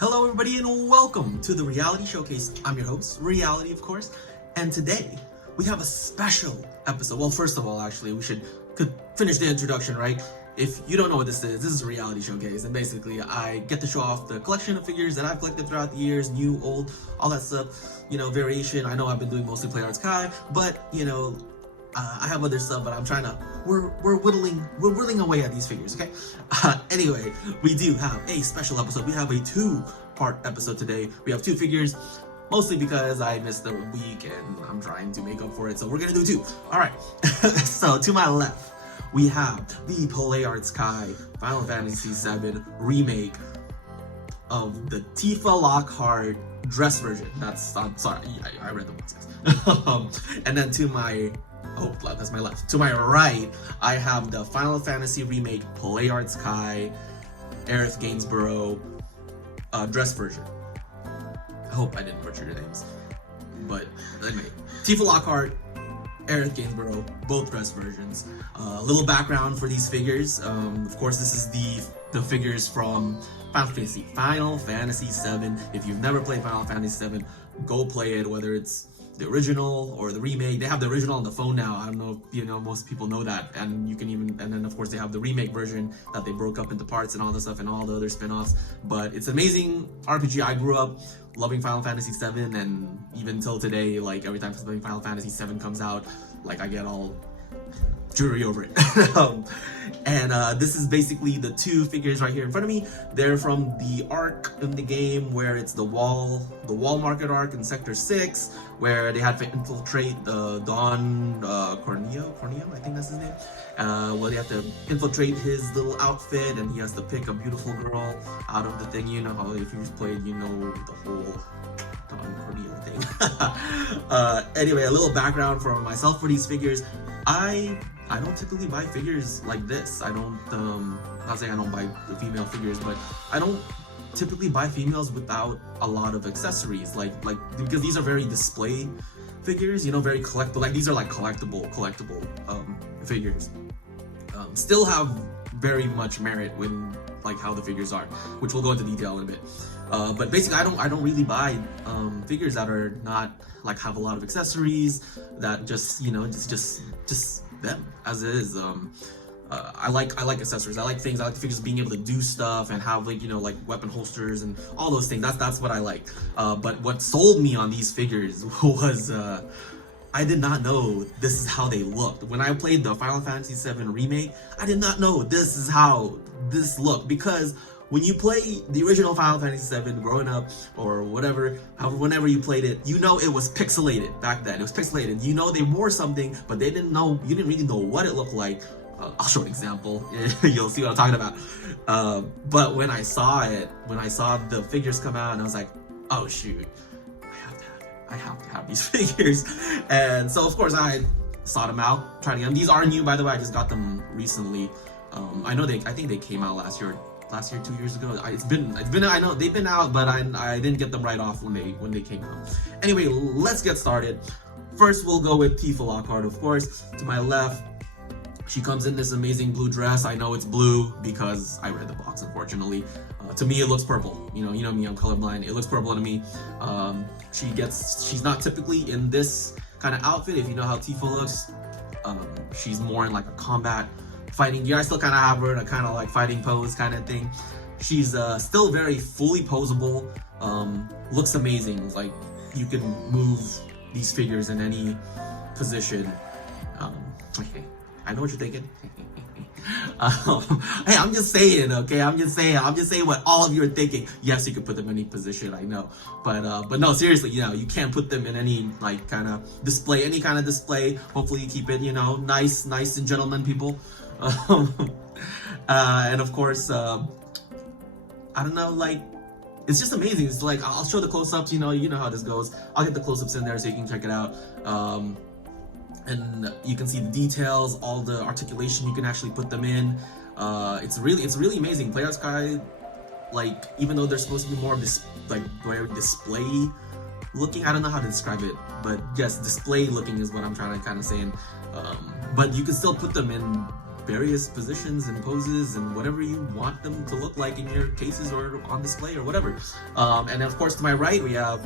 Hello everybody and welcome to the Reality Showcase. I'm your host, Reality of course, and today we have a special episode. Well, first of all, actually, could finish the introduction, right? If you don't know what this is a Reality Showcase, and basically I get to show off the collection of figures that I've collected throughout the years, new, old, all that stuff, variation. I know I've been doing mostly Play Arts Kai, but I have other stuff, but I'm trying to, we're whittling away at these figures, okay? Anyway, we do have a special episode. We have a two-part episode today. We have two figures, mostly because I missed a week and I'm trying to make up for it, so we're gonna do two. All right, so to my left, we have the Play Arts Kai Final Fantasy VII remake of the Tifa Lockhart dress version. I'm sorry, I read the boxes. And then to my that's my left. To my right, I have the Final Fantasy Remake Play Arts Kai Aerith Gainsborough dress version. I hope I didn't butcher your names. But anyway, Tifa Lockhart, Aerith Gainsborough, both dress versions. A little background for these figures. Of course, this is the figures from Final Fantasy VII. If you've never played Final Fantasy VII, go play it, whether it's the original or the remake. They have the original on the phone now. I don't know if most people know that, and then of course they have the remake version that they broke up into parts and all the stuff and all the other spin-offs. But it's amazing RPG. I grew up loving Final Fantasy VII, and even till today, like every time Final Fantasy VII comes out, like I get all jittery over it. This is basically the two figures right here in front of me. They're from the arc in the game where it's the wall market arc in Sector 6, where they had to infiltrate the Don Corneo, I think that's his name. Well, they have to infiltrate his little outfit, and he has to pick a beautiful girl out of the thing. You know how if you've played, you know the whole Don Corneo thing. Anyway, a little background for myself for these figures. I don't typically buy figures like this. I don't, not saying I don't buy the female figures, but I don't typically buy females without a lot of accessories, like because these are very display figures, very collectible. Like these are like collectible figures. Still have very much merit when like how the figures are, which we'll go into detail in a bit. But basically, I don't really buy figures that are not like have a lot of accessories, that just just them as it is. I like accessories. I like things. I like the figures being able to do stuff and have like weapon holsters and all those things. That's what I like. But what sold me on these figures was I did not know this is how they looked. When I played the Final Fantasy VII remake, I did not know this is how this looked, because when you play the original Final Fantasy VII growing up or whatever, whenever you played it, it was pixelated back then. It was pixelated. They wore something, but you didn't really know what it looked like. I'll show an example. You'll see what I'm talking about. But when I saw the figures come out, and I was like, oh shoot, I have to have these figures. And so of course I sought them out, tried to get them. These are new, by the way. I just got them recently. I think they came out last year, 2 years ago. It's been I know they've been out, but I didn't get them right off when they came out. Anyway, let's get started. First, we'll go with Tifa Lockhart, of course. To my left, she comes in this amazing blue dress. I know it's blue because I read the box, unfortunately. To me, it looks purple. You know me, I'm colorblind. It looks purple to me. She's not typically in this kind of outfit. If you know how Tifa looks, she's more in like a combat fighting gear. I still kind of have her in a kind of like fighting pose kind of thing. She's still very fully posable. Looks amazing. Like you can move these figures in any position. I know what you're thinking. Hey, I'm just saying, okay? I'm just saying what all of you are thinking. Yes, you could put them in any position, I know. But no, seriously, you can't put them in any like kind of display, any kind of display. Hopefully you keep it, nice and gentleman people. And of course, I don't know, like, it's just amazing. It's like, I'll show the close-ups, you know how this goes. I'll get the close-ups in there so you can check it out. And you can see the details, all the articulation you can actually put them in. It's really amazing. Play Arts Kai, like, even though they're supposed to be more of this, like, very display looking, I don't know how to describe it, but yes, display looking is what I'm trying to kind of say. But you can still put them in various positions and poses and whatever you want them to look like in your cases or on display or whatever. And of course, to my right, we have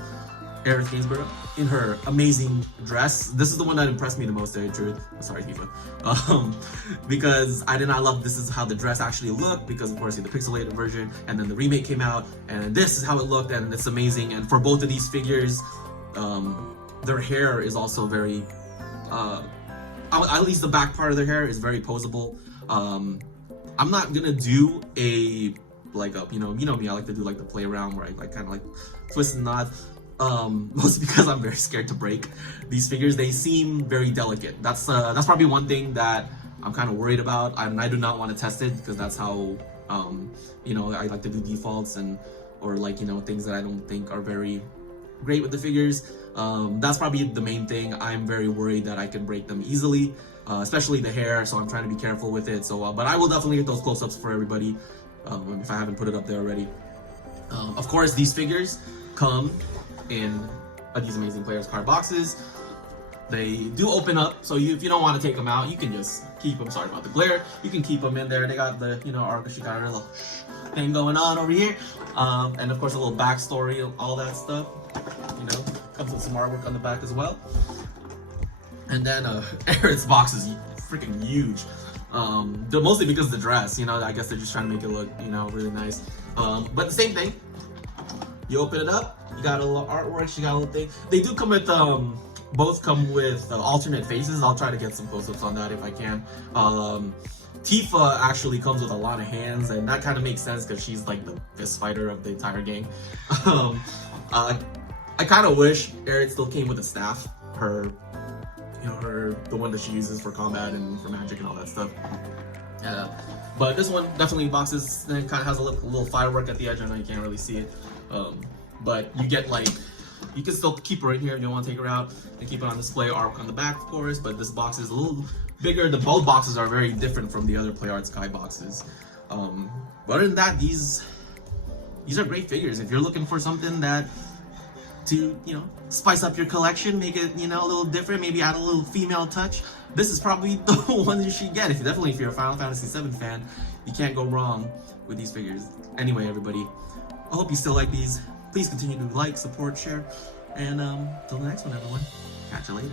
Aerith Gainsborough in her amazing dress. This is the one that impressed me the most, to tell you the truth. Sorry, Tifa. Because I did not love this is how the dress actually looked, because of course the pixelated version, and then the remake came out, and this is how it looked, and it's amazing. And for both of these figures, their hair is also very, at least the back part of their hair is very posable. I'm not gonna do a you know me, I like to do like the play around where I like kind of like twist and nod. Mostly because I'm very scared to break these figures. They seem very delicate. That's probably one thing that I'm kind of worried about, and I do not want to test it because that's how you know, I like to do defaults or like, you know, things that I don't think are very great with the figures. That's probably the main thing. I'm very worried that I can break them easily, especially the hair, so I'm trying to be careful with it. So but I will definitely get those close-ups for everybody if I haven't put it up there already. Of course, these figures come in these amazing players card boxes. They do open up, so if you don't want to take them out, you can just keep them. Sorry about the glare. You can keep them in there. They got the, you know, she got her little thing going on over here, and of course a little backstory, all that stuff. You know, comes with some artwork on the back as well. And then Aerith's box is freaking huge. Mostly because of the dress. You know, I guess they're just trying to make it look, you know, really nice. But the same thing. You open it up. You got a little artwork, she got a little thing. They do come with, both come with alternate faces. I'll try to get some close-ups on that if I can. Tifa actually comes with a lot of hands, and that kind of makes sense because she's like the fist fighter of the entire gang. I kind of wish Aerith still came with a staff. You know, the one that she uses for combat and for magic and all that stuff. But this one definitely boxes, and it kind of has a little firework at the edge. I know you can't really see it. But you get like, you can still keep her in here if you don't want to take her out, and keep it on display, artwork on the back, of course. But this box is a little bigger. Both boxes are very different from the other Play Art Sky boxes. But other than that, these are great figures. If you're looking for something that to, you know, spice up your collection, make it, you know, a little different, maybe add a little female touch, this is probably the one you should get. Definitely if you're a Final Fantasy VII fan, you can't go wrong with these figures. Anyway, everybody, I hope you still like these. Please continue to like, support, share, and till the next one, everyone. Catch you later.